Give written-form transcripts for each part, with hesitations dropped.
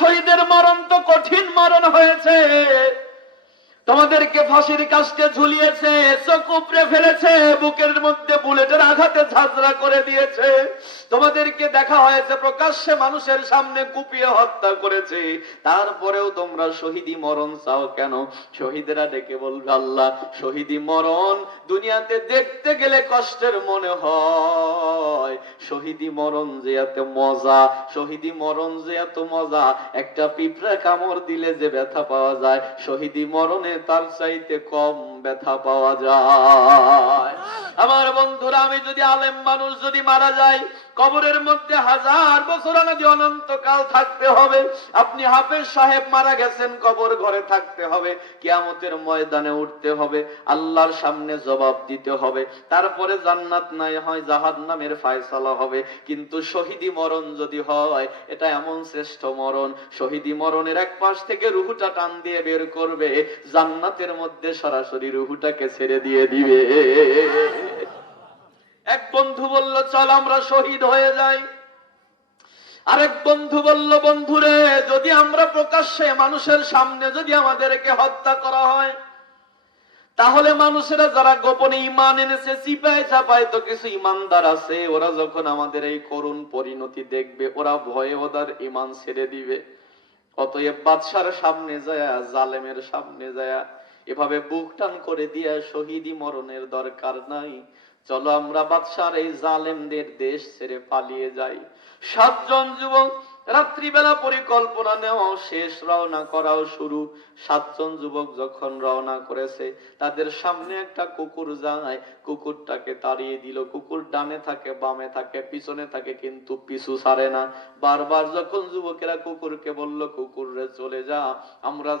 শহীদের মরণ তো কঠিন মরণ হয়েছে, তোমাদেরকে ফাঁসির কাস্টে ঝুলিয়েছে, চোখ উপড়ে ফেলেছে, বুকের মধ্যে বুলেটের আঘাতে ঝাঁঝরা করে দিয়েছে, তোমাদেরকে দেখা হয়েছে প্রকাশ্যে মানুষের সামনে কুপিয়ে হত্যা করেছে, তারপরেও তোমরা শহীদি মরণ চাও কেন? শহীদেরা ডেকে বলবে, আল্লাহ, শহীদি মরণ দুনিয়াতে দেখতে গেলে কষ্টের মনে হয়, শহীদি মরণ যে এত মজা, শহীদি মরণ যে এত মজা, একটা পিঁপড়া কামড় দিলে যে ব্যথা পাওয়া যায়, শহীদি মরণে তার চাইতে কম ব্যথা পাওয়া যায়। আমার বন্ধুরা, আমি যদি আলেম মানুষ যদি মারা যায়, কবরের মধ্যে 1000 বছর যদি অনন্তকাল থাকতে হবে। আপনি হাফেজ সাহেব মারা গেছেন, কবর ঘরে থাকতে হবে, কিয়ামতের ময়দানে উঠতে হবে, আল্লাহর সামনে জবাব দিতে হবে, তারপরে জান্নাত নাই হয় জাহান্নামের ফয়সালা হবে। কিন্তু শহীদি মরণ যদি হয়, এটা এমন শ্রেষ্ঠ মরণ, শহীদি মরণের এক পাশ থেকে রুহুটা টান দিয়ে বের করবে, জান্নাতের মধ্যে সরাসরি রুহুটাকে ছেড়ে দিয়ে দিবে। এক বন্ধু বলল, চল আমরা শহীদ হয়ে যাই। আরেক বন্ধু বলল, বন্ধুরে, যদি আমরা প্রকাশ্যে মানুষের সামনে যদি আমাদেরকে হত্যা করা হয়, তাহলে মানুষেরা যারা গোপনে ঈমান এনেছে, চিপায় চাপায় তো কিছু ঈমানদার আছে, ওরা যখন আমাদের এই করুণ পরিণতি দেখবে, ওরা ভয়ে ওদের ঈমান ছেড়ে দিবে। অতএব বাদশার সামনে যায়, জালেমের সামনে যায় এভাবে বুক টান করে দিয়া শহীদি মরণের দরকার নাই, চলো আমরা বাদশার এই জালেমদের দেশ ছেড়ে পালিয়ে যাই। 7 জন যুবক রাত্রিবেলা পরিকল্পনা নেওয়া শেষ, রওনা করাও শুরু। 7 জন যুবক যখন রওনা করেছে, তাদের সামনে একটা কুকুর যায়, কুকুরটাকে তাড়িয়ে দিল। কুকুর ডানে থাকে, বামে থাকে, পিছনে থাকে, কিন্তু পিছু ছাড়ে না। বারবার যখন যুবকেরা কুকুরকে বলল, কুকুর রে চলে যা, আমরা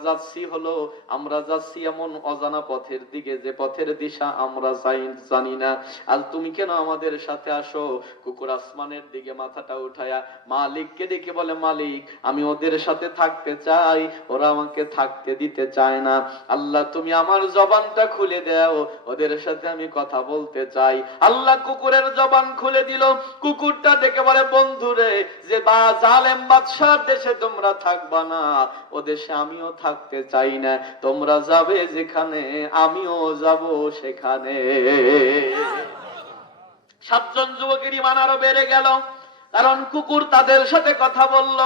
যাচ্ছি এমন অজানা পথের দিকে, যে পথের দিশা আমরা জানি না, আজ তুমি কেন আমাদের সাথে আসো। কুকুর আসমানের দিকে মাথাটা উঠায়া মালিককে ডেকে বলে, মালিক, আমি ওদের সাথে থাকতে চাই, ওরা আমাকে থাকতে দিতে চায় না, আল্লাহ তুমি আমার জবানটা খুলে দাও, ওদের সাথে আমি কথা বলতে চাই। আল্লাহ কুকুরের জবান খুলে দিল। কুকুরটা ডেকে বলে, বন্ধুরে, যে জালেম বাদশার দেশে তোমরা থাকবা না, ও দেশে আমিও থাকতে চাই না, তোমরা যাবে যেখানে আমিও যাব সেখানে। 7 জন যুবকের ঈমান আরো বেড়ে গেল, কারণ কুকুর তাদের সাথে কথা বলল।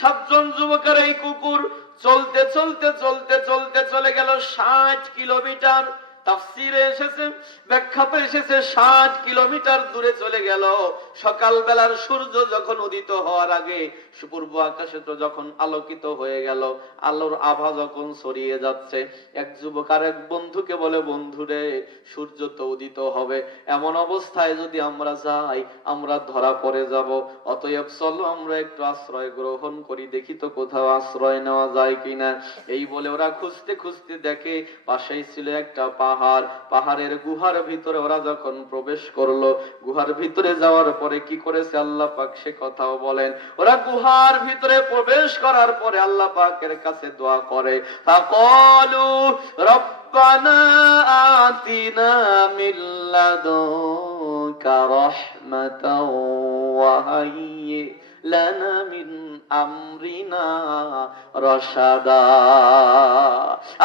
7 জন যুবকের এই কুকুর চলতে চলতে চলতে চলতে চলে গেল 60 কিলোমিটার। তাফসীরে এসেছে, ব্যাখ্যাতে এসেছে 60 কিলোমিটার দূরে চলে গেল। সকাল বেলার সূর্য যখন উদিত হওয়ার আগে, পূর্ব আকাশে তো যখন আলোকিত হয়ে গেল, আলোর আভা যখন ছড়িয়ে যাচ্ছে, এক যুবক আর এক বন্ধুকে বলে, বন্ধুরে, সূর্য তো উদিত হবে, এমন অবস্থায় যদি আমরা যাই, আমরা ধরা পড়ে যাব, অতএব চলো আমরা একটু আশ্রয় গ্রহণ করি, দেখি তো কোথাও আশ্রয় নেওয়া যায় কিনা। এই বলে ওরা খুঁজতে খুঁজতে দেখে পাশেই ছিল একটা পাহাড়। পাহাড়ের গুহার ভিতরে ওরা যখন প্রবেশ করলো, গুহার ভিতরে যাওয়ার পরে কি করেছে আল্লাহ পাক সে কথাও বলেন। ওরা গুহার ভিতরে প্রবেশ করার পরে আল্লাহ পাকের কাছে দোয়া করে, ফাকালু রব্বানা আতিনা মিন লাদুনকা রাহমাতাও ওয়া হাইয়্যি লানা মিন আমরিনা রাশাদা।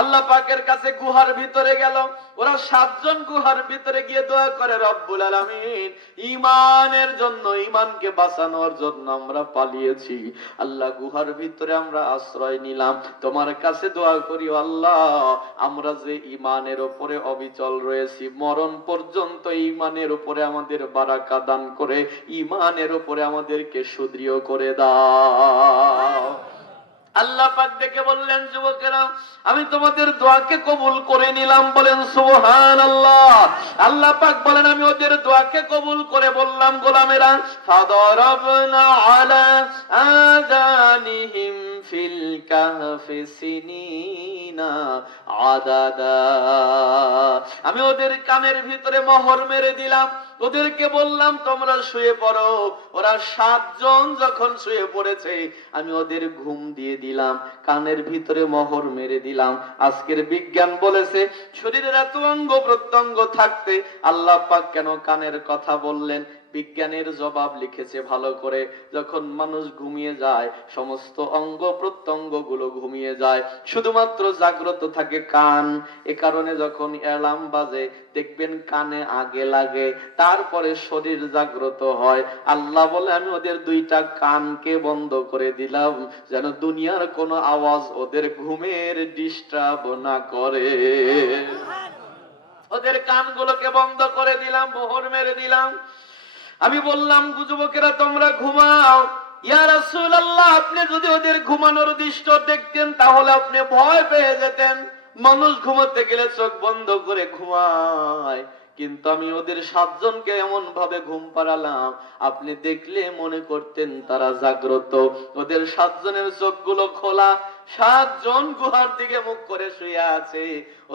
আল্লাহ পাকের কাছে গুহার ভিতরে গেল, ওরা 7 জন গুহার ভিতরে গিয়ে দোয়া করে, রব্বুল আলামিন, ঈমানের জন্য, ঈমানকে বাঁচানোর জন্য আমরা পালিয়েছি, আল্লাহ গুহার ভিতরে আমরা আশ্রয় নিলাম, তোমার কাছে দোয়া করি আল্লাহ, আমরা যে ঈমানের উপরে অবিচল রয়েছি, মরণ পর্যন্ত ঈমানের উপরে আমাদের বারাকা দান করে, ঈমানের উপরে আমাদেরকে সুদৃঢ় করে দাও। আল্লাহ পাক ডেকে বললেন, যুবকেরা, আমি তোমাদের দোয়াকে কবুল করে নিলাম, বলেন সুবহানাল্লাহ। আল্লাহ পাক বলেন, আমি ওদের দোয়াকে কবুল করে বললাম, গোলামেরা, ফাদারাবনা আলা আযানিহিম ফিল কাহফি সিনিনা আদাদা। আমি ওদের কানের ভিতরে মোহর মেরে দিলাম, ওদেরকে বললাম তোমরা শুয়ে পড়ো। ওরা 7 জন যখন শুয়ে পড়েছে, আমি ওদের ঘুম দিয়ে দিলাম, কানের ভিতরে মোহর মেরে দিলাম। আজকের বিজ্ঞান বলেছে, শরীরের এত অঙ্গ প্রত্যঙ্গ থাকতে আল্লাহ পাক কেন কানের কথা বললেন? বিজ্ঞানের জবাব লিখেছে ভালো করে, যখন মানুষ ঘুমিয়ে যায় সমস্ত অঙ্গ প্রত্যঙ্গ গুলো ঘুমিয়ে যায়, শুধুমাত্র জাগ্রত থাকে কান। এ কারণে যখন অ্যালার্ম বাজে দেখবেন কানে আগে লাগে, তারপরে শরীর জাগ্রত হয়। আল্লাহ বলে আমি ওদের দুইটা কানকে বন্ধ করে দিলাম, যেন দুনিয়ার কোনো আওয়াজ ওদের ঘুমের ডিস্টার্ব না করে। ওদের কানগুলোকে বন্ধ করে দিলাম, মোহর মেরে দিলাম। আমি বললাম, যুবকেরা তোমরা ঘুমাও। ইয়া রাসূলুল্লাহ, আপনি যদি ওদের ঘুমানোর দৃশ্য দেখতেন তাহলে আপনি ভয় পেয়ে যেতেন। মানুষ ঘুমাতে গেলে চোখ বন্ধ করে ঘুমায়, কিন্তু আমি ওদের 7 জনকে এমন ভাবে ঘুম পাড়ালাম আপনি দেখলে মনে করতেন তারা জাগ্রত। ওদের 7 জনের চোখগুলো খোলা, 7 জন গুহার দিকে মুখ করে শুয়ে আছে।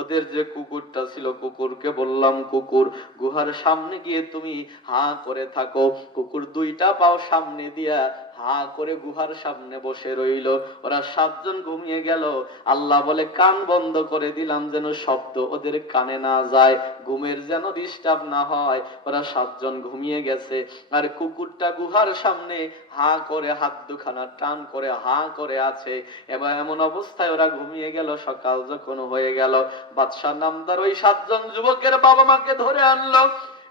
ওদের যে কুকুরটা ছিল, কুকুরকে বললাম, কুকুর গুহার সামনে গিয়ে তুমি হা করে থাকো। কুকুর 2টা পাও সামনে দিয়া হা করে গুহার সামনে বসে রইল। ওরা 7 জন ঘুমিয়ে গেল। আল্লাহ বলে কান বন্ধ করে দিলাম যেন শব্দ ওদের কানে না যায়, ঘুমের যেন ডিস্টার্ব না হয়। ওরা 7 জন ঘুমিয়ে গেছে, আর কুকুরটা গুহার সামনে হা করে হাত দুখানা টান করে হা করে আছে। এবার এমন অবস্থায় ওরা ঘুমিয়ে গেল। সকাল যখন হয়ে গেল, বাদশাহ নামদার ওই 7 জন যুবকের বাবা মাকে ধরে আনলো,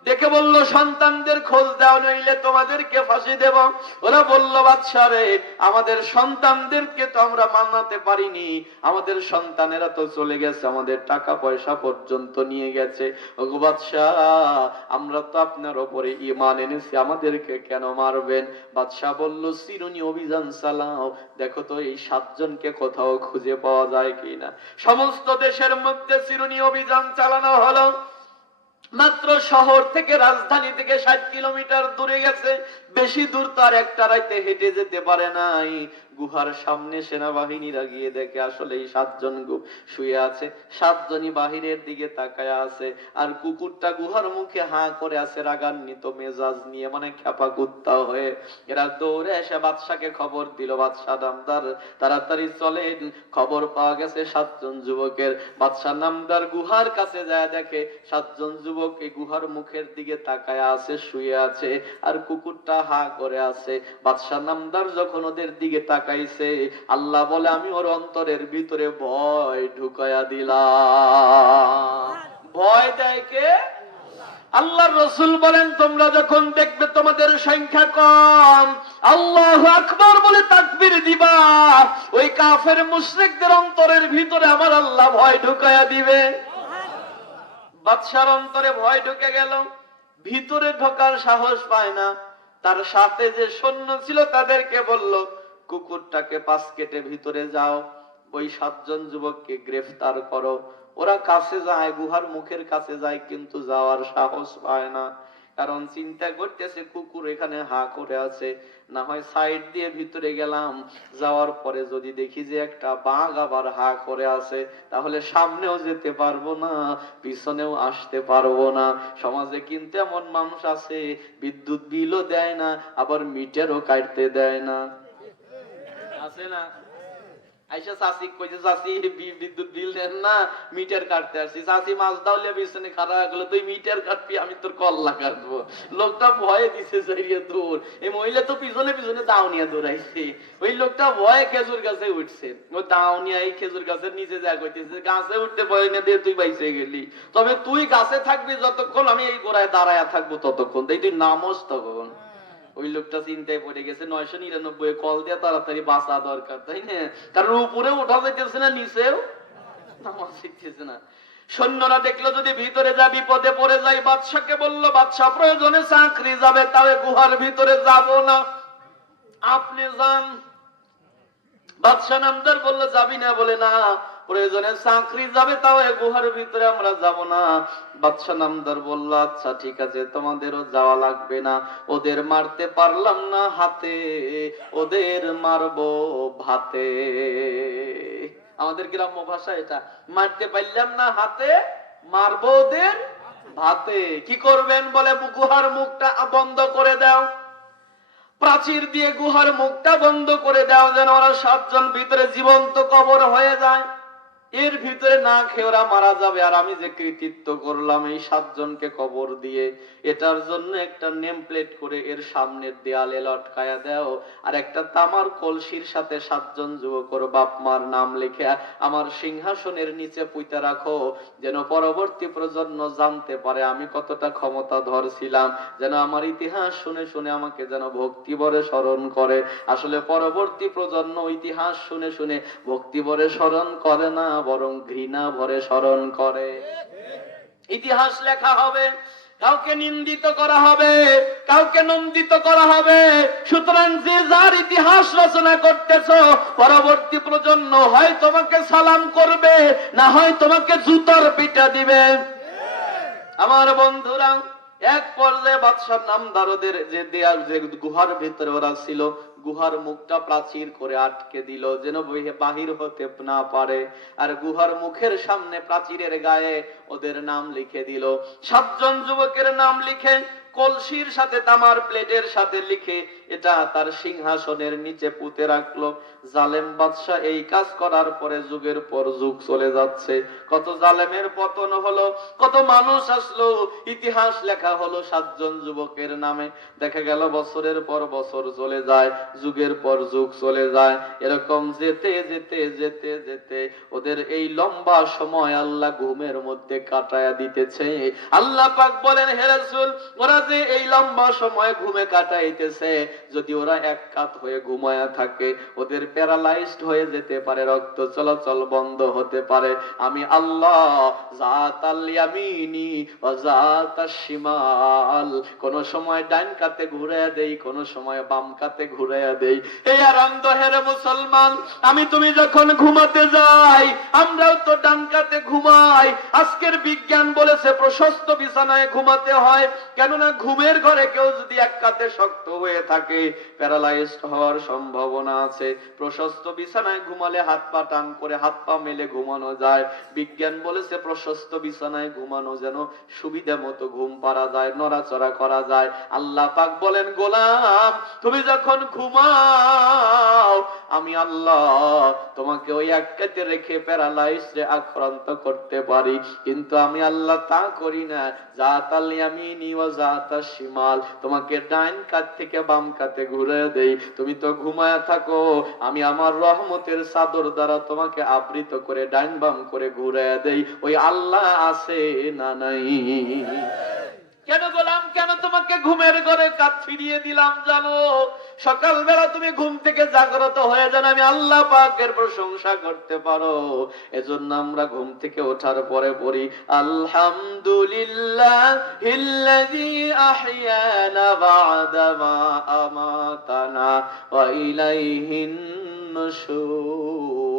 ডেকে বলল, সন্তানদের খোঁজ দাও নইলে তোমাদেরকে ফাঁসি দেব। ওরা বলল, বাদশাহ রে, আমাদের সন্তানদেরকে তো আমরা মানাতে পারিনি, আমাদের সন্তানেরা তো চলে গেছে, আমাদের টাকা পয়সা পর্যন্ত নিয়ে গেছে। ওগো বাদশাহ, আমরা তো আপনার উপরে ঈমান এনেছি, আমাদেরকে কেন মারবেন? বাদশাহ বলল, চিরুনি অভিযান চালাও, দেখো তো এই 7 জনকে কোথাও খুঁজে পাওয়া যায় কিনা। সমস্ত দেশের মধ্যে চিরুনি অভিযান চালানো হলো। মাত্র শহর থেকে, রাজধানী থেকে 60 কিলোমিটার দূরে গেছে, বেশি দূর তো আর একটা রাইতে হেঁটে যেতে পারে নাই। গুহার সামনে সেনাবাহিনীরা গিয়ে দেখে আসলে এই 7 জন শুয়ে আছে, 7 জনই বাহিরের দিকে তাকায় আছে, আর কুকুরটা গুহার মুখে হা করে আছে রাগান্বিত মেজাজ নিয়ে, মানে খেপা কুত্তা হয়ে। এরা দৌড়ে এসে বাদশাকে খবর দিল, বাদশাহ নামদার তাড়াতাড়ি চলেন, খবর পাওয়া গেছে 7 জন যুবকের। বাদশাহ নামদার গুহার কাছে যায়, দেখে 7 জন যুবক এই গুহার মুখের দিকে তাকায় আছে, শুয়ে আছে, আর কুকুরটা হা করে আছে। বাদশাহ নামদার যখন ওদের দিকে তাকাইছে, আল্লাহ বলে আমি ওর অন্তরের ভিতরে ভয় ঢুকায়া দিলাম। ভয় দেয় কে? আল্লাহর রাসূল বলেন, তোমরা যখন দেখবে তোমাদের সংখ্যা কম, আল্লাহু আকবার বলে তাকবীর দিবা, ওই কাফের মুশরিকদের অন্তরের ভিতরে আমার আল্লাহ ভয় ঢুকায়া দিবে। বাদশার অন্তরে ভয় ঢুকে গেল, ভিতরে ঢোকার সাহস পায় না। তার সাথে যে সৈন্য ছিল তাদেরকে বলল, কুকুরটাকে পাশ কেটে ভিতরে যাও, ওই 7 জন যুবককে গ্রেফতার করো। ওরা কাছে যায়, গুহার মুখের কাছে যায়, কিন্তু যাওয়ার সাহস পায় না, কারণ চিন্তা করতেছে কুকুর এখানে হা করে আছে, না হয় সাইড দিয়ে ভিতরে গেলাম, যাওয়ার পরে যদি দেখি যে একটা বাঘ আবার হা করে আছে, তাহলে সামনেও যেতে পারবো না, পিছনেও আসতে পারবো না। সমাজে কিন্তু এমন মানুষ আছে, বিদ্যুৎ বিলও দেয় না, আবার মিটারও কাটতে দেয় না, আছে না? আইসা চাষি কইছে, চাষি বিদ্যুৎ বিল দেন না, মিটার কাটতে আসছি। চাষি মাছ দাউলিয়া পিছনে খারাপ গেল, তুই মিটার কাটবি, আমি তোর কল্লা কাটবো। লোকটা ভয়ে দিছে যাইয়া দূর, এই মহিলা তো পিছনে পিছনে দাউনিয়া দৌড়াইছে। ওই লোকটা ভয়ে খেজুর গাছে উঠছে, ও দাউনিয়া এই খেজুর গাছের নিচে যা কইতেছে, গাছে উঠতে ভয় না দিয়ে তুই বাইসে গেলি, তবে তুই গাছে থাকবি যতক্ষণ, আমি এই গোড়ায় দাঁড়ায়া থাকবো ততক্ষণ, তাই তুই নামস তখন। ওই লোকটা চিন্তায় পড়ে গেছে, 999 কল দিয়ে তাড়াতাড়ি বাঁচা দরকার, তাই না? কারণ উপরে উঠা যাইতেছে না, নিচেও নামাজ শিখতেছে না। সৈন্যরা দেখলো যদি ভিতরে যা বিপদে পড়ে যায়, বাদশাকে বলল, বাদশা প্রয়োজনে চাকরি যাবে, তাও গুহার ভিতরে যাব না, আপনি যান। বাদশা নামদার বলল, যাবি না? বলে না, প্রয়োজনে চাকরি যাবে, তাও গুহার ভিতরে আমরা যাব না। বাদশা নামদার বলল, আচ্ছা ঠিক আছে, তোমাদেরও যাওয়া লাগবে না, ওদের মারতে পারলাম না হাতে, ওদের মারবো ভাতে। আমাদের গ্রাম্য ভাষা এটা, মারতে পারলাম না হাতে, মারবো ওদের ভাতে। কি করবেন? বলে গুহার মুখটা বন্ধ করে দাও, প্রাচীর দিয়ে গুহার মুখটা বন্ধ করে দাও, যেন ওরা 7 জন ভিতরে জীবন্ত কবর হয়ে যায়। এর ভিতরে না খেয়ে ওরা মারা যাবে, আর আমি যে কৃতিত্ব করলাম এই 7 জনকে কবর দিয়ে, এটার জন্য একটা নেম প্লেট করে এর সামনের দেয়ালে লটকায়া দাও, আর একটা তামার কলসির সাথে 7 জন যুবকর বাপ মার নাম লিখে আমার সিংহাসনের নিচে পুঁতে রাখো, যেন পরবর্তী প্রজন্ম জানতে পারে আমি কতটা ক্ষমতাধর ছিলাম, যেন আমার ইতিহাস শুনে শুনে আমাকে যেন ভক্তি ভরে স্মরণ করে। আসলে পরবর্তী প্রজন্ম ইতিহাস শুনে শুনে ভক্তি ভরে স্মরণ করে না, বরং ঘৃণা ভরে স্মরণ করে। ইতিহাস লেখা হবে, কাউকে নিন্দিত করা হবে, কাউকে নন্দিত করা হবে। সুতরাং যে যার ইতিহাস রচনা করতেছ, পরবর্তী প্রজন্ম হয় তোমাকে সালাম করবে, না হয় তোমাকে জুতোর পিটা দিবে। আমার বন্ধুরা, এক পর্যায়ে বাদশাহ নামদারদের যে দেয়াল, যে গুহার ভিতরে ওরা ছিল, গুহার মুখটা প্রাচীর করে আটকে দিল যেন বাহির হতে না পারে, আর গুহার মুখের সামনে প্রাচীরের গায়ে ওদের নাম লিখে দিল। 7 জন যুবকের নাম লিখে কলসির সাথে তামার প্লেটের সাথে লিখে এটা তার সিংহাসনের নিচে পুঁতে রাখলো। জালেম বাদশাহ এই কাজ করার পরে যুগের পর যুগ চলে যাচ্ছে, কত জালেমের পতন হলো, কত মানুষ আসলো, ইতিহাস লেখা হলো 7 জন যুবকের নামে। দেখা গেল বছরের পর বছর চলে যায়, যুগের পর যুগ চলে যায়, এরকম যেতে যেতে যেতে যেতে ওদের এই লম্বা সময় আল্লাহ ঘুমের মধ্যে কাটায়া দিতেছে। আল্লাহ পাক বলেন, হে রাসূল, ওরা যে এই লম্বা সময় ঘুমে কাটাইতেছে, যদি ওরা এক কাত হয়ে ঘুমায়া থাকে, ওদের প্যারালাইজড হয়ে যেতে পারে, রক্ত চলাচল বন্ধ হতে পারে। আমি আল্লাহ জাতাল ইয়ামিনি ওয়া জাতাশ শিমাল, কোন সময় ডান কাতে ঘুরাইয়া দেই, কোন সময় বাম কাতে ঘুরাইয়া দেই। এই আনন্দ হেরে মুসলমান, আমি তুমি যখন ঘুমাতে যাই, আমরাও তো ডান কাতে ঘুমাই। আজকের বিজ্ঞান বলেছে প্রশস্ত বিছানায় ঘুমাতে হয়, কেননা ঘুমের ঘরে কেউ যদি এক কাতে শক্ত হয়ে থাকে, প্যারালাইজড হওয়ার সম্ভাবনা আছে। প্রশস্ত বিছানায় ঘুমালে হাত পা টান করে হাত পা মেলে ঘুমানো যায়। বিজ্ঞান বলেছে প্রশস্ত বিছানায় ঘুমানো যেন সুবিধা মতো ঘুম পারা যায়, নড়াচড়া করা যায়। আল্লাহ পাক বলেন, গোলাম তুমি যখন ঘুমাও, আমি আল্লাহ তোমাকে ওই এক কাতে রেখে প্যারালাইজডে আক্রান্ত করতে পারি, কিন্তু আমি আল্লাহ তা করি না। জাতাল ইয়ামিনি ওয়া জাতাশ শিমাল, তোমাকে ডান কাত থেকে বাম কাতে ঘুরে দেই, তুমি তো ঘুমায়া থাকো, আমি আমার রহমতের চাদর দ্বারা তোমাকে আবৃত করে ডান বাম করে ঘুরে দেই। ওই আল্লাহ আছে না নাই? কেন গোলাম, কেন তোমাকে ঘুমের ঘরে কাত ফিরিয়ে দিলাম জানো? সকালবেলা তুমি ঘুম থেকে জাগ্রত হয়ে যান, আমি আল্লাহ পাকের প্রশংসা করতে পারো। এজন্য আমরা ঘুম থেকে ওঠার পরে পড়ি আলহামদুলিল্লাহিল্লাযী আহইয়ানা বা'দা মা আমাতানা ওয়া ইলাইহিন নুশুর।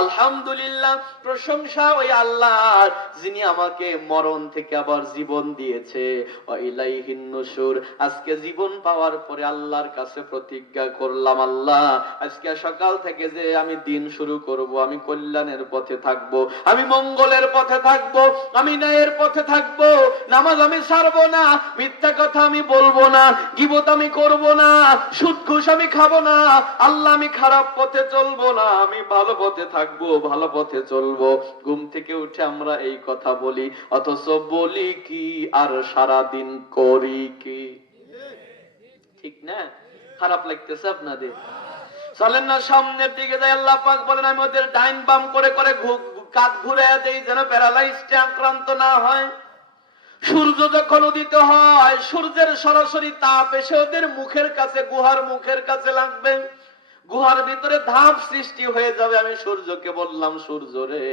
আলহামদুলিল্লাহ, প্রশংসা ওই আল্লাহর যিনি আমাকে মরণ থেকে আবার জীবন দিয়েছে। ওয়া ইলাইহিন নুশুর, আজকে জীবন পাওয়ার পরে আল্লাহর কাছে প্রতিজ্ঞা করলাম, আল্লাহ আজকে সকাল থেকে যে আমি দিন শুরু করব, আমি কল্যাণের পথে থাকব, আমি মঙ্গলের পথে থাকব, আমি ন্যায়ের পথে থাকব। নামাজ আমি ছাড়বো না, মিথ্যা কথা আমি বলবো না, গীবত আমি করব না, সুদ ঘুষ আমি খাবো না। আল্লাহ আমি খারাপ পথে চলবো না, আমি ভালো পথে থাকবো, ভালো পথে চলবো। ঘুম থেকে উঠে আমরা এই কথা বলি, অথচ বলি কি আর সারা দিন করি কি? ঠিক না? খারাপ লাগতেছে আপনাদের? চলেন না সামনের দিকে যাই। আল্লাহ পাক বলেন, আমি ওদের ডাইন বাম করে করে কাত ঘুরে দেই যেন প্যারালাইজডে আক্রান্ত না হয়। সূর্য যখন উদিত হয়, সূর্যের সরাসরি তাপ এসে ওদের মুখের কাছে, গুহার মুখের কাছে লাগবে, গুহার ভিতরে ধাপ সৃষ্টি হয়ে যাবে। আমি সূর্যকে বললাম, সূর্য রে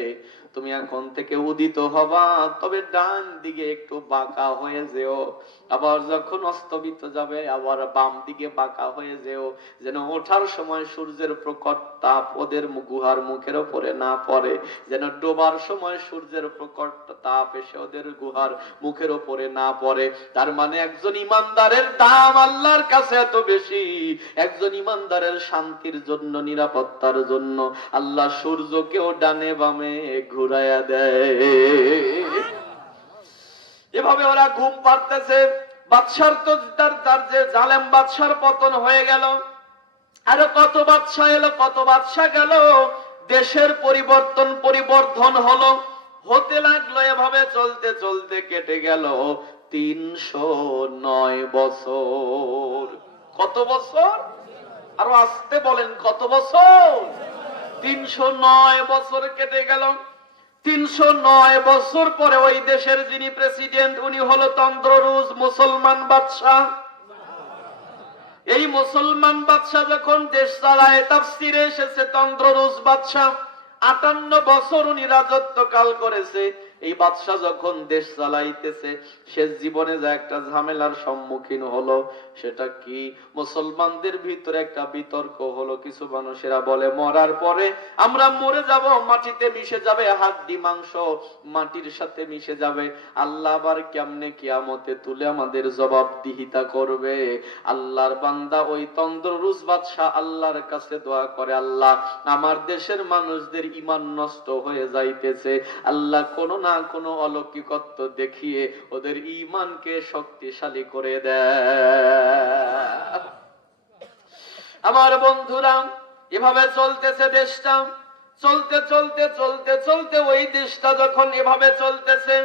তুমি এখন থেকে উদিত হবা, তবে ডান দিকে একটু বাঁকা হয়ে যেও, আবার যখন অস্তমিত যাবে আবার বাম দিকে বাঁকা হয়ে যেও, যেন ওঠার সময় সূর্যের প্রকট তাপ ওদের গুহার মুখের উপরে না পড়ে, যেন ডোবার সময় সূর্যের প্রকট তাপ এসে ওদের গুহার মুখের উপরে না পড়ে। তার মানে একজন ইমানদারের দাম আল্লাহর কাছে এত বেশি, একজন ইমানদারের শান্তির জন্য, নিরাপত্তার জন্য আল্লাহ সূর্যকেও ডানে বামে ঘুরাইয়া দেয়। এভাবে ওরা ঘুম পাড়তেছে। বাদশার তো তার যে জালেম বাদশার পতন হয়ে গেল, আরো কত বাদশা এলো, কত বাদশা গেল। দেশের পরিবর্ধন হলো, হতে লাগলো। এভাবে চলতে চলতে কেটে গেল 309 বছর। কত বছর? আরো আসতে বলেন, কত বছর? 309 বছর কেটে গেল। 309 বছর পরে ওই দেশের যিনি প্রেসিডেন্ট, উনি হলো তন্দ্ররুজ মুসলমান বাদশাহ। এই মুসলমান বাদশাহ যখন দেশ চালায়, তাফসিরে এসেছে তন্দ্ররুজ বাদশাহ 58 বছর উনি রাজত্বকাল করেছে। এই বাদশাহ যখন দেশ চালাইতেছে, শেষ জীবনে যা একটা ঝামেলার সম্মুখীন হলো, সেটা কি? মুসলমানদের ভিতরে একটা বিতর্ক হলো। কিছু মানুষেরা বলে মরার পরে আমরা মরে যাব, মাটিতে মিশে যাবে, হাড্ডি মাংস মাটির সাথে মিশে যাবে। আল্লাহ আবার কেমনে কিয়ামতে তুলে আমাদের জবাবদিহিতা করবে? আল্লাহর বান্দা ওই তন্দ্ররুজ বাদশাহ আল্লাহর কাছে দোয়া করে, আল্লাহ আমার দেশের মানুষদের ঈমান নষ্ট হয়ে যাইতেছে, আল্লাহ কোন না কোন অলৌকিকত্ব দেখিয়ে ওদের ঈমানকে শক্তিশালী করে দেয়। আমার বন্ধুরা, এভাবে চলতেছে দেশটা। চলতে চলতে চলতে চলতে ওই দেশটা যখন এভাবে চলতেছে,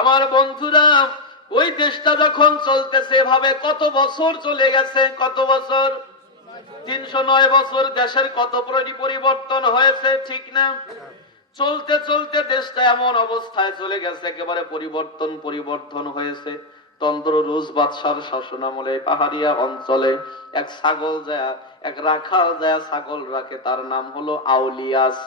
আমার বন্ধুরা, ওই দেশটা যখন চলতেছে এভাবে, কত বছর চলে গেছে? কত বছর? 309 বছর। দেশের কত পরিবর্তন হয়েছে, ঠিক না? চলতে চলতে দেশটা এমন অবস্থায় চলে গেছে, একেবারে পরিবর্তন হয়েছে। তন্দ্ররুজ বাদশার শাসনামলে পাহাড়িয়া অঞ্চলে এক রাখাল যায় ছাগল রাখে, তার নাম হলো আউলিয়াস।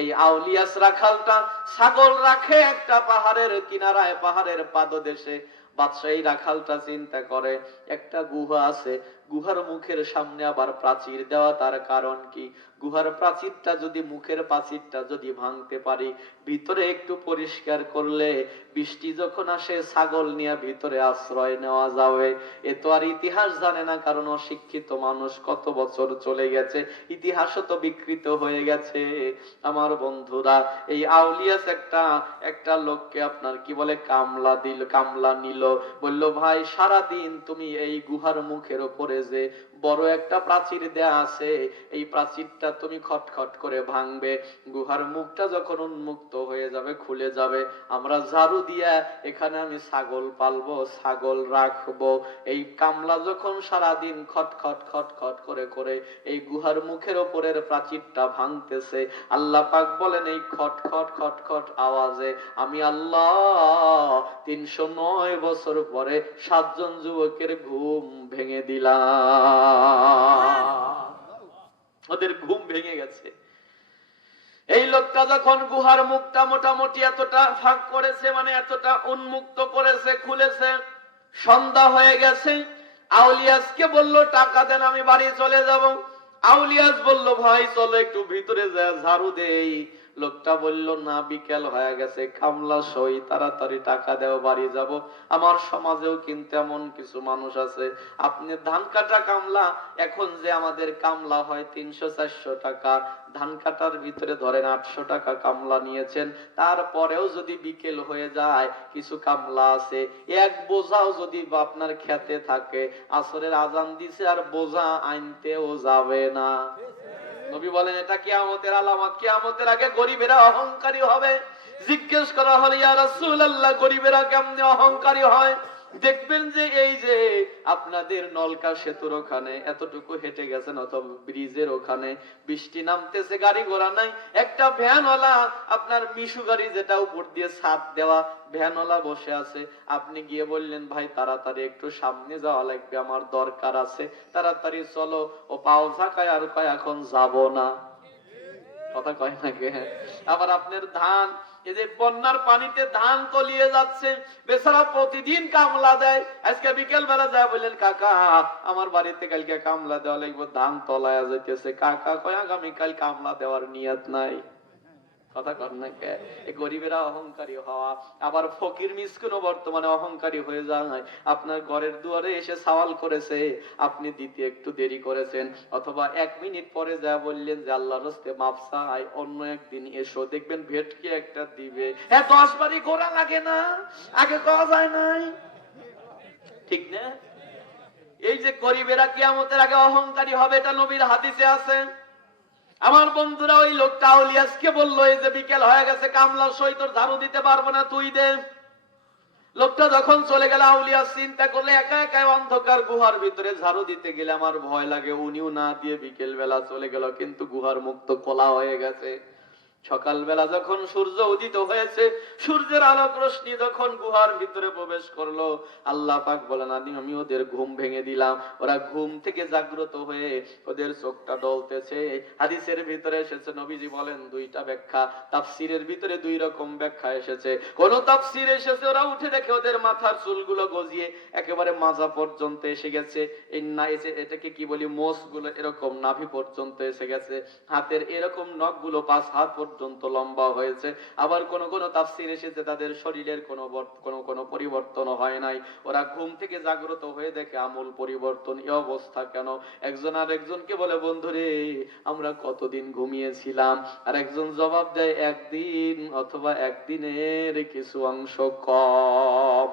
এই আউলিয়াস রাখালটা ছাগল রাখে একটা পাহাড়ের কিনারায়, পাহাড়ের পাদদেশে। বাদশাহ এই রাখালটা চিন্তা করে, একটা গুহা আছে, গুহার মুখের সামনে আবার প্রাচীর দেওয়া, তার কারণ কি? গুহার প্রাচীরটা যদি, মুখের প্রাচীরটা যদি ভাঙতে পারি, ভিতরে একটু পরিষ্কার করলে, বৃষ্টি যখন আসে ছাগল নিয়ে ভিতরে আশ্রয় নেওয়া যাবে। এ তো আর ইতিহাস জানে না, কারণ অশিক্ষিত মানুষ, কত বছর চলে গেছে, ইতিহাসও তো বিকৃত হয়ে গেছে। আমার বন্ধুরা, এই আউলিয়াস একটা লোককে আপনার কি বলে কামলা নিল। বলল, ভাই সারাদিন তুমি এই গুহার মুখের উপরে যে বড় একটা প্রাচীর দেয়া আছে, এই প্রাচীরটা তুমি খটখট করে ভাঙবে। গুহার মুখটা যখন উন্মুক্ত হয়ে যাবে, খুলে যাবে, আমরা ঝাড়ু দিয়া এখানে আমি ছাগল পালবো, ছাগল রাখবো। এই কামলা যখন সারাদিন খটখট খটখট করে করে এই গুহার মুখের উপরের প্রাচীরটা ভাঙতেছে, আল্লাহ পাক বলেন, এই খটখট খটখট আওয়াজে আমি আল্লাহ 309 বছর পরে 7 জন যুবকের ঘুম ভেঙে দিলাম। ওদের ঘুম ভেঙে গেছে। এই লোকটা যখন গুহার মুখটা মোটামুটি এতটা ফাঁক করেছে, মানে এতটা উন্মুক্ত করেছে, খুলেছে, সন্ধ্যা হয়ে গেছে। আউলিয়াসকে বলল, টাকা দেন, আমি বাড়ি চলে যাব। আউলিয়াস বলল, ভাই চলো একটু ভিতরে যা ঝাড়ু দেই। লোকটা বলল, না, বিকেল হয়ে গেছে, কামলা সই, তাড়াতাড়ি টাকা দেও, বাড়ি যাব। আমার সমাজেও কিন্তু এমন কিছু মানুষ আছে, আপনি ধান কাটা কামলা, এখন যে আমাদের কামলা হয় 300-400 টাকা, ধান কাটার ভিতরে ধরেন 800 টাকা কামলা নিয়েছেন, তারপরেও যদি বিকেল হয়ে যায়, কিছু কামলা আছে এক বোঝাও যদি আপনার খেতে থাকে, আসরের আজান দিছে আর বোঝা আনতেও যাবে না। নবী বলেন, এটা কিয়ামতের আলামত। কিয়ামতের আগে গরিবেরা অহংকারী হবে। জিজ্ঞেস করা হলো, ইয়া রাসূলুল্লাহ, গরিবেরা কেমনে অহংকারী হয়? দেখবেন যে এই যে আপনাদের নলকা সেতুর ওখানে এতটুকু হেঁটে গেছেন, অথবা ব্রিজের ওখানে বৃষ্টি নামতেছে, গাড়ি ঘোড়া নাই, একটা ভ্যানওয়ালা, আপনার মিশু গাড়ি যেটা উপর দিয়ে ছাদ দেওয়া, ভ্যানওয়ালা বসে আছে। আপনি গিয়ে বললেন, ভাই তাড়াতাড়ি একটু সামনে যাওয়া লাগবে, আমার দরকার আছে, তাড়াতাড়ি চলো। ও পাও ঝাঁকায় আর কয়, এখন যাব না। কথা কয় না কে? আবার আপনার ধান, এই যে বন্যার পানিতে ধান তলিয়ে যাচ্ছে, বেচারা প্রতিদিন কামলা দেয়। আজকে বিকেল বেলা যায়, বললেন, কাকা আমার বাড়িতে কালকে কামলা দেওয়া লাগবে, ধান তলায় যাইতেছে। কাকা কয়, আগামীকাল কামলা দেওয়ার নিয়ত নাই। কথা কর না কে? এই গরিবেরা অহংকারী হওয়া। আবার ফকির মিসকিনও বর্তমানে অহংকারী হয়ে যায়। আপনার ঘরের দুয়ারে এসে সওয়াল করেছে, আপনি দিতে একটু দেরি করেছেন, অথবা 1 মিনিট পরে যা বললেন যে আল্লাহর রাস্তে মাফ চাই, অন্য একদিন এসো, দেখবেন ভেটকি একটা দিবে। 10 বারই করা লাগে না, আগে করা যায় নাই, ঠিক না? এই যে গরিবেরা কিয়ামতের আগে অহংকারী হবে, এটা নবীর হাদিসে আছে। আমার বন্ধুরা ওই লোকটা আউলিয়াসকে বললো, এই যে বিকেল হয়ে গেছে, কামলা সই তোর ঝাড়ু দিতে পারবো না, তুই দে। লোকটা যখন চলে গেল, আউলিয়াস চিন্তা করলে একা একা অন্ধকার গুহার ভিতরে ঝাড়ু দিতে গেলে আমার ভয় লাগে, উনিও না দিয়ে বিকেল বেলা চলে গেল, কিন্তু গুহার মুখ তো খোলা হয়ে গেছে। সকালবেলা যখন সূর্য উদিত হয়েছে, সূর্যের আলোক রশ্মি যখন গুহার ভিতরে প্রবেশ করলো, আল্লাহ পাক বলেন আমি ওদের ঘুম ভেঙে দিলাম। ওরা ঘুম থেকে জাগ্রত হয়ে ওদের চোখটা ডলতেছে। হাদিসের ভিতরে এসেছে, নবীজি বলেন দুইটা ব্যাখ্যা, তাফসিরের ভিতরে দুই রকম ব্যাখ্যা এসেছে। কোন তাফসির এসেছে ওরা উঠে দেখে ওদের মাথার চুলগুলো গজিয়ে একেবারে মাজা পর্যন্ত এসে গেছে, এই না এটাকে কি বলি, মোষ গুলো এরকম নাভি পর্যন্ত এসে গেছে, হাতের এরকম নখগুলো 5 হাত পর্যন্ত লম্বা হয়েছে। আবার কোন কোন তাফসীর এসেছে তাদের শরীরের কোনো পরিবর্তন হয় নাই। ওরা ঘুম থেকে জাগ্রত হয়ে দেখে আমূল পরিবর্তন। এই অবস্থা কেন? একজন আর একজনকে বলে, বন্ধুরে আমরা কতদিন ঘুমিয়েছিলাম? আর একজন জবাব দেয়, একদিন অথবা একদিনের কিছু অংশ কম।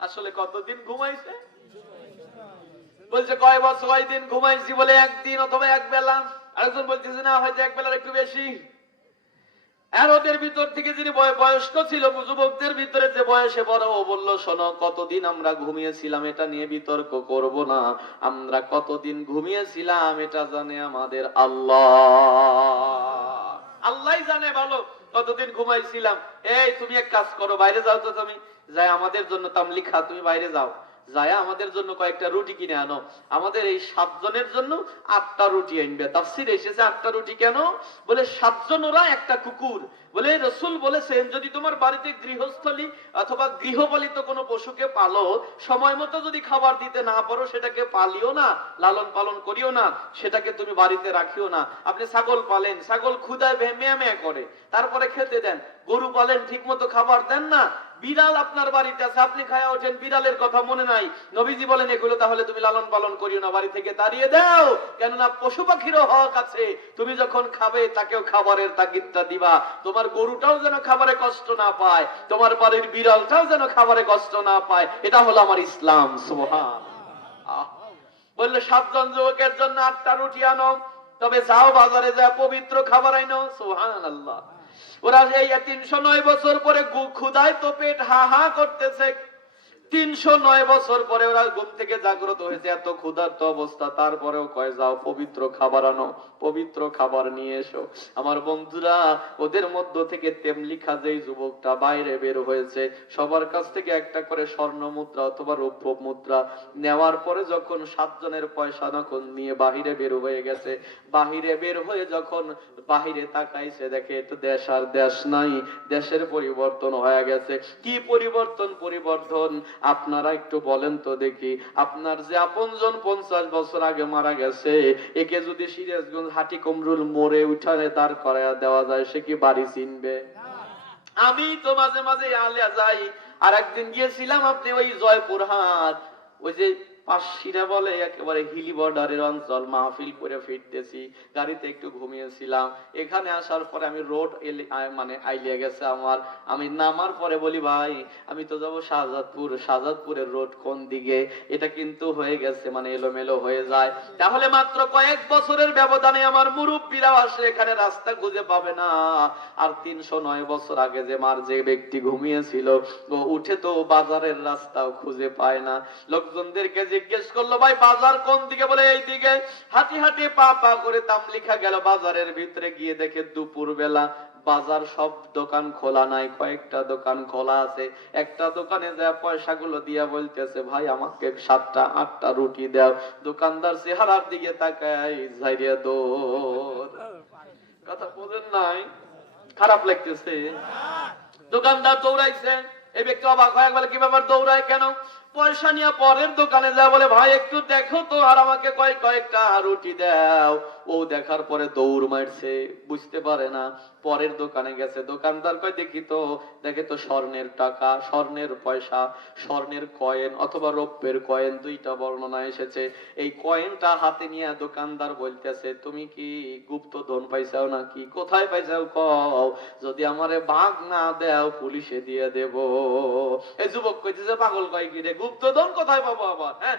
আসলে কতদিন ঘুমাইছে? বলছে কয় বছর, কয়দিন ঘুমাইছি? বলে একদিন অথবা এক বেলা। আরেকজন বলতেছে না, হয়তো এক বেলার একটু বেশি। আর ওদের ভিতর থেকে যিনি বয়স্ক ছিল, যুবকদের ভিতরে যে বয়সে বড়, ও বলল, শোনো, কতদিন আমরা ঘুমিয়েছিলাম এটা নিয়ে বিতর্ক করব না, আমরা কতদিন ঘুমিয়েছিলাম এটা জানে আমাদের আল্লাহ। আল্লাহই জানে ভালো কতদিন ঘুমাইছিলাম। এই তুমি এক কাজ করো, বাইরে যাও তো, তুমি যাই আমাদের জন্য তামলিখা, তুমি বাইরে যাও, যায় আমাদের জন্য কয়েকটা রুটি কিনে আনো, আমাদের এই 7 জনের জন্য 8টা রুটি আনবে। তাফসীরে এসেছে 8টা রুটি কেন? বলে 7 জন ওরা, একটা কুকুর। বলে রাসূল বলেছেন, যদি তোমার বাড়িতে গৃহস্থলী অথবা গৃহপালিত কোনো পশুকে পালো, সময় মতো যদি খাবার দিতে না পারো, সেটাকে পালিও না, লালন পালন করিও না, সেটাকে তুমি বাড়িতে রাখিও না। আপনি ছাগল পালেন, ছাগল ক্ষুধায় মেয়া মেয়া করে, তারপরে খেতে দেন। গরু পালেন, ঠিক মতো খাবার দেন না। বিড়াল আপনার বাড়িতে আছে, আপনি খায়া ওঠেন, বিড়ালের কথা মনে নাই। নবীজি বলেন, এগুলো তাহলে তুমি লালন পালন করিও না, বাড়ি থেকে তাড়িয়ে দাও, কেননা পশু পাখিরও হক আছে। তুমি যখন খাবে তাকেও খাবারের তাগিদটা দিবা। তোমার গরুটাও যেন খাবারে কষ্ট না পায়, তোমার বাড়ির বিড়ালটাও যেন খাবারে কষ্ট না পায়। এটা হলো আমার ইসলাম। সুবহানাল্লাহ। বললে 7 জন যুবকের জন্য 8টা রুটি আনো, তবে যাও বাজারে যা পবিত্র খাবার আইনো। সুবহানাল্লাহ। ওরা এই 309 বছর পরে ক্ষুধায় তো পেট হা হা করতেছে। 309 বছর পরে ওরা ঘুম থেকে জাগ্রত হয়েছে, এত ক্ষুধার্ত অবস্থা, তারপরেও কয় যাও পবিত্র খাবার আনো, পবিত্র খাবার নিয়ে এসো। আমার বন্ধুরা, ওদের মধ্য থেকে তেমলিখা যেই যুবকটা বাইরে বের হয়েছে, সবার কাছ থেকে একটা করে স্বর্ণ মুদ্রা অথবা রৌপ্য মুদ্রা নেওয়ার পরে যখন 7 জনের পয়সা যখন নিয়ে বাহিরে বের হয়ে গেছে, বাহিরে বের হয়ে যখন বাহিরে তাকাইছে, দেখে তো দেশ আর দেশ নাই, দেশের পরিবর্তন হয়ে গেছে। কি পরিবর্তন? পরিবর্তন আপনারা একটু বলেন তো দেখি, আপনার যে আপনজন 50 বছর আগে মারা গেছে, একে যদি সিরাজগঞ্জ হাটি কুমরুল মোড়ে উঠানে দাঁড় করায়া দেওয়া যায়, সে কি বাড়ি চিনবে? আমি তো মাঝে মাঝে আলিয়া যাই। আর একদিন গিয়েছিলাম আপনি ওই জয়পুরহাট, ওই যে পাশিরা বলে একেবারে হিলি বর্ডারের অঞ্চল, মাহফিল করে ফিরতেছি, গাড়িতে একটু ঘুমিয়েছিলাম। এখানে আসার পরে আমি রোড মানে আইলিয়া গেছে আমার, আমি নামার পরে বলি, ভাই আমি তো যাবো শাহজাদপুর, শাহজাদপুরের রোড কোন দিকে? এটা কিন্তু হয়ে গেছে মানে এলোমেলো হয়ে যায়। তাহলে মাত্র কয়েক বছরের ব্যবধানে আমার মুরব্বীরাও আসে এখানে রাস্তা খুঁজে পাবে না। আর 309 বছর আগে যে ব্যক্তি ঘুমিয়েছিল, ও উঠে তো বাজারের রাস্তাও খুঁজে পায় না। লোকজনদেরকে জিজ্ঞেস করলো, ভাই বাজার কোন দিকে? বলে এই দিকে। হাঁটি হাঁটি পা পা করে তামলিখা গেল বাজারের ভিতরে, গিয়ে দেখে দুপুর বেলা বাজার সব দোকান খোলা নাই, কয়েকটা দোকান খোলা আছে। একটা দোকানে যা পয়সাগুলো দিয়া বলতেছে, ভাই আমাকে 7টা 8টা রুটি দাও। দোকানদার চেহারার দিকে তাকায়, ঝাইরিয়া দৌড়। কথা বোঝেন নাই? খারাপ লাগতেছে। দোকানদার দৌড়াইছে, এই ব্যক্তি অবাক হয়ে বলে, কি ব্যাপার, দৌড়ায় কেন? পয়সা নিয়ে পরের দোকানে যা বলে, ভাই একটু দেখো তো, আর আমাকে কয়েকটা রুটি দাও। ও দেখার পরে দৌড় মারছে, বুঝতে পারে না। পরের দোকানে গেছে, দোকানদার কয়, দেখে তো স্বর্ণের টাকা, স্বর্ণের পয়সা, স্বর্ণের কয়েন অথবা রৌপ্যের কয়েন, 2টা বর্ণনা এসেছে। এই কয়েনটা হাতে নিয়ে দোকানদার বলতেছে, তুমি কি গুপ্তধন পাইছাও নাকি? কোথায় পাইছাও কও, যদি আমারে ভাগ না দেও পুলিশে দিয়ে দেব। এই যুবক কইতেছে, পাগল কয় কি রে, গুপ্তধন কোথায় পাবো আবার? হ্যাঁ,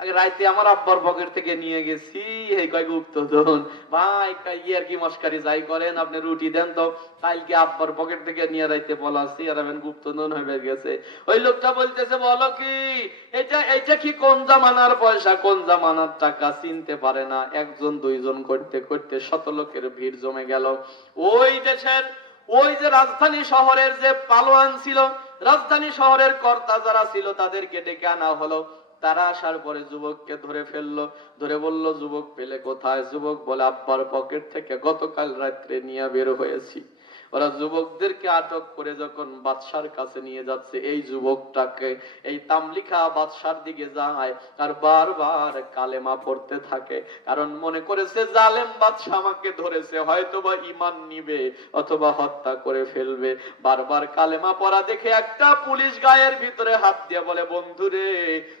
আগে রাইতে আমার আব্বার পকেট থেকে নিয়ে গেছি, এই কয় গুপ্তধন। ভাই ইয়ার কি মস্কারি যাই করেন, আপনি রুটি দেন তো, কালকে আব্বার পকেট থেকে নিয়ে রাইতে বলাছি আর আমি গুপ্তধন হয়ে গেছে। ওই লোকটা বলতেছে বলো কি এটা কি কোন জামানার পয়সা, কোন জামানার টাকা চিনতে পারে না। একজন দুইজন করতে করতে শত লোকের ভিড় জমে গেল। ওই দেশের ওই যে রাজধানী শহরের যে পালোয়ান ছিল, রাজধানী শহরের কর্তা যারা ছিল তাদেরকে ডেকে আনা হলো। তারা আসার পরে যুবককে ধরে ফেললো, ধরে বলল যুবক পেলে কোথায়? যুবক বলে আব্বার পকেট থেকে গতকাল রাত্রে নিয়ে বের হয়েছি। ওরা যুবকদেরকে আটক করে যখন বাদশার কাছে নিয়ে যাচ্ছে, এই যুবকটাকে এই তামলিকা বাদশার দিকে যায় আর বারবার কালেমা পড়তে থাকে, কারণ মনে করেছে জালেম বাদশা আমাকে ধরেছে, হয়তোবা ঈমান নিবে অথবা হত্যা করে ফেলবে। বারবার কালেমা পড়া দেখে একটা পুলিশ গায়ের ভিতরে হাত দিয়ে বলে বন্ধুরে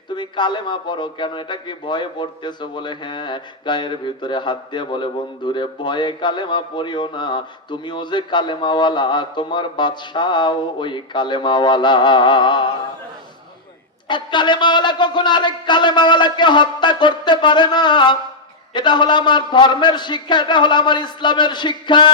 তুমি কালেমা পড়ো কেন, এটা কি ভয়ে পড়তেছো? বলে হ্যাঁ। গায়ের ভিতরে হাত দিয়ে বলে বন্ধুরে ভয়ে কালেমা পড়িও না, তুমিও যে কালেমাওয়ালা, তোমার বাদশাও ওই কালেমাওয়ালা। এক কালেমাওয়ালা কখনো আরেক কালেমাওয়ালাকে হত্যা করতে পারে না। এটা হলো আমার ধর্মের শিক্ষা, এটা হলো আমার ইসলামের শিক্ষা।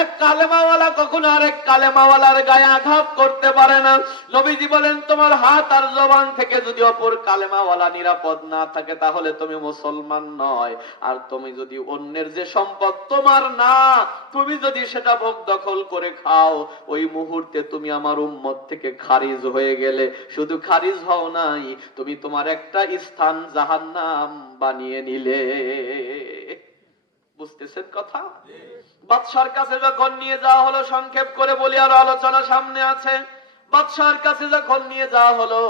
এক কালেমাওয়ালা কখনো আরেক কালেমাওয়ালার গায়ে আঘাত করতে পারে না। নবীজি বলেন তোমার হাত আর জবান থেকে যদি অপর কালেমাওয়ালা নিরাপদ না থাকে তাহলে তুমি মুসলমান নয়। আর তুমি যদি অন্যের যে সম্পদ তোমার না, তুমি যদি সেটা ভোগ দখল করে খাও, ওই মুহূর্তে তুমি আমার উম্মত থেকে খারিজ হয়ে গেলে। শুধু খারিজ হও নাই, তুমি তোমার একটা স্থান জাহান্নাম বানিয়ে নিলে। বুঝতেছেন কথা? বাদশার কাছে যখন নিয়ে যাওয়া হলো, সংক্ষেপ করে বলি আর আলোচনা সামনে আছে। বাদশার কাছে যখন নিয়ে যাওয়া হলো,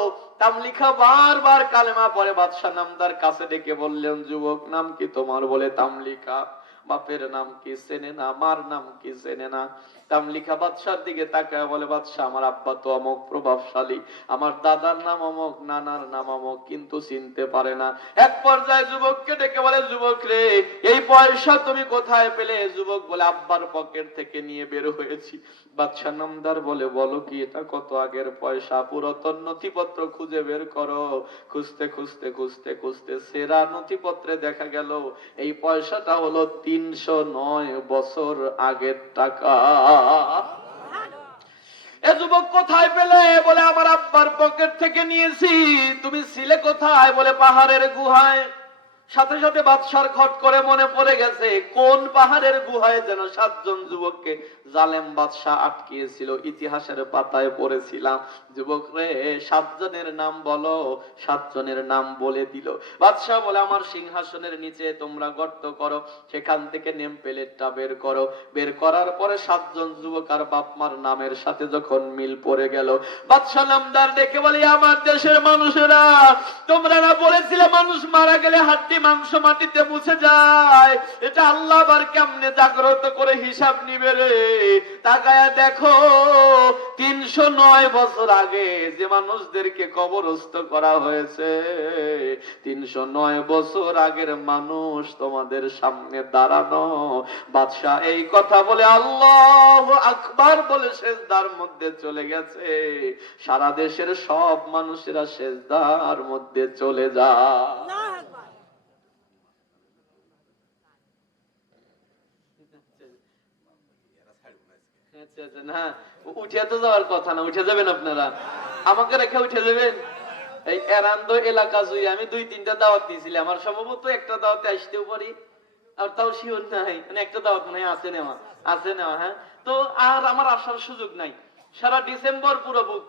তামলিকা বারবার কালেমা পড়ে বাদশা নামদার কাছে ডেকে বললেন যুবক নাম কি তোমার? বলে তামলিকা। বাপের নাম কি চেনে না, মার নাম কি চেনে না। তামলিকা বাদশার দিকে তাকায় বলে বাদশা আমার আব্বা তো অমুক প্রভাবশালী, আমার দাদার নাম অমুক, নানার নাম অমুক, কিন্তু চিনতে পারে না। এক পর্যায়ে যুবককে ডেকে বলে যুবক রে এই পয়সা তুমি কোথায় পেলে? যুবক বলে আব্বার পকেট থেকে নিয়ে বের হয়েছি। বাদশা নামদার বলে বলো কি এটা কত আগের পয়সা? পুরাতন নথিপত্র খুঁজে বের করো। খুঁজতে খুঁজতে খুঁজতে খুঁজতে সেরা নথিপত্রে দেখা গেল এই পয়সাটা হলো 309 বছর আগের টাকা। এ যুবক কোথায় পেলে? বলে আমার আব্বার পকেট থেকে নিয়েছি। তুমি ছিলে কোথায়? বলে পাহাড়ের গুহায়। সাথে সাথে বাদশার খট করে মনে পড়ে গেছে কোন পাহাড়ের গুহায় যেন 7 জন যুবককে জালেম বাদশা আটকিয়েছিল, ইতিহাসের পাতায় পড়েছিলাম। যুবক রে 7 জনের নাম বলো। 7 জনের নাম বলে দিল। বাদশা বলে আমার সিংহাসনের নিচে তোমরা গর্ত করো, সেখান থেকে নেম প্লেটটা বের করো। বের করার পরে 7 জন যুবক আর বাপ মার নামের সাথে যখন মিল পড়ে গেল, বাদশা নামদার ডেকে বলে আমার দেশের মানুষেরা তোমরা না বলেছিলে মানুষ মারা গেলে হাড্ডি মাংস মাটিতে মুছে যায়, এটা আল্লাহ আবার কেমনে জাগ্রত করে হিসাব নিবে রে? তাকায়া দেখো 309 বছর আগে যে মানুষদেরকে কবরস্থ করা হয়েছে, 309 বছর আগের মানুষ তোমাদের সামনে দাঁড়ানো। বাদশাহ এই কথা বলে আল্লাহু আকবার বলে সেজদার মধ্যে চলে গেছে। সারা দেশের সব মানুষেরা সেজদার মধ্যে চলে যায়। না উঠে তো যাওয়ার কথা না, উঠে যাবেন আপনারা, আমাকে রেখে উঠে যাবেন? এই এরান্দ এলাকা জুই আমি 2-3টা দাওয়াত দিয়েছিলাম, আমার সম্ভবত একটা দাওয়াতে আসতেও পারি, আর তাও শিওর নাই, মানে একটা দাওয়াত নাই আছে নেওয়া। হ্যাঁ, তো আর আমার আসার সুযোগ নাই। সারা ডিসেম্বর পুরো বুক,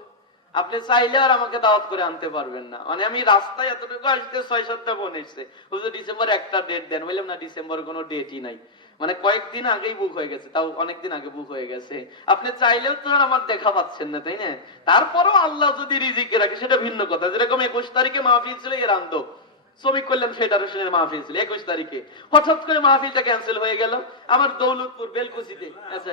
আপনি চাইলে আর আমাকে দাওয়াত করে আনতে পারবেন না। মানে আমি রাস্তায় এতটুকু আসতে 6-7টা ফোন এসছে, হুজুর ডিসেম্বর একটা ডেট দেন। বললাম না ডিসেম্বর কোনো ডেটই নাই, মানে কয়েকদিন আগেই বুক হয়ে গেছে, তাও অনেকদিন আগে বুক হয়ে গেছে। আপনি চাইলেও তো আর আমার দেখা পাচ্ছেন না, তাই না? তারপরও আল্লাহ যদি রিজিকে রাখে সেটা ভিন্ন কথা। যেরকম 21 তারিখে মাহফিল ছিল এর আনন্দ শ্রমিক কল্যাণ ফেডারেশনের মাহফিল ছিল 21 তারিখে, হঠাৎ করে মাহফিলটা ক্যান্সেল হয়ে গেল। আমার দৌলতপুর বেলকুচিতে, আচ্ছা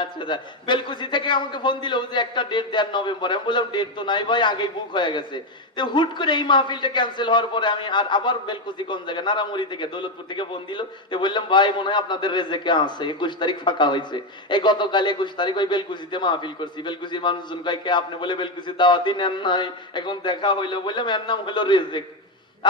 আচ্ছা বেলকুচি থেকে আমাকে ফোন দিল যে একটা ডেট দেন নভেম্বর। আমি বললাম ডেট তো নাই ভাই, আগেই বুক হয়ে গেছে। তো হুট করে এই মাহফিলটা ক্যান্সেল হওয়ার পরে আমি আর আবার বেলকুচি কোন জায়গায় নারামুড়ি থেকে দৌলতপুর থেকে ফোন দিল। তো বললাম ভাই মনে হয় আপনাদের রেজেকে আছে, 21 তারিখ ফাঁকা হয়েছে। এই গতকাল 21 তারিখ ওই বেলকুচিতে মাহফিল করছি। বেলকুচির মানুষজন কয় কে আপনি? বলে বেলকুচির দাওয়াতই নেন নাই, এখন দেখা হইলো। বললাম এর নাম হলো রেজেক।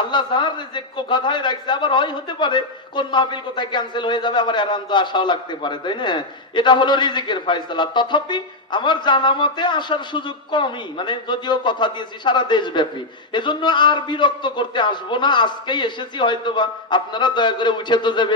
আল্লাহ যার রিজিক কোথায় রাখছে, আবার হয় হতে পারে কোন মাহফিল কোথায় ক্যান্সেল হয়ে যাবে, আবার এরান তো আশাও লাগতে পারে, তাই না? এটা হলো রিজিকের ফয়সালা। তথাপি আমার জানা মতে আসার সুযোগ কমই, মানে যদিও কথা দিয়েছি সারা দেশব্যাপী, এজন্য আর বিরক্ত করতে আসবো না, আজকেই এসেছি, হয়তোবা আপনারা দয়া করে উঠে তো যাবে।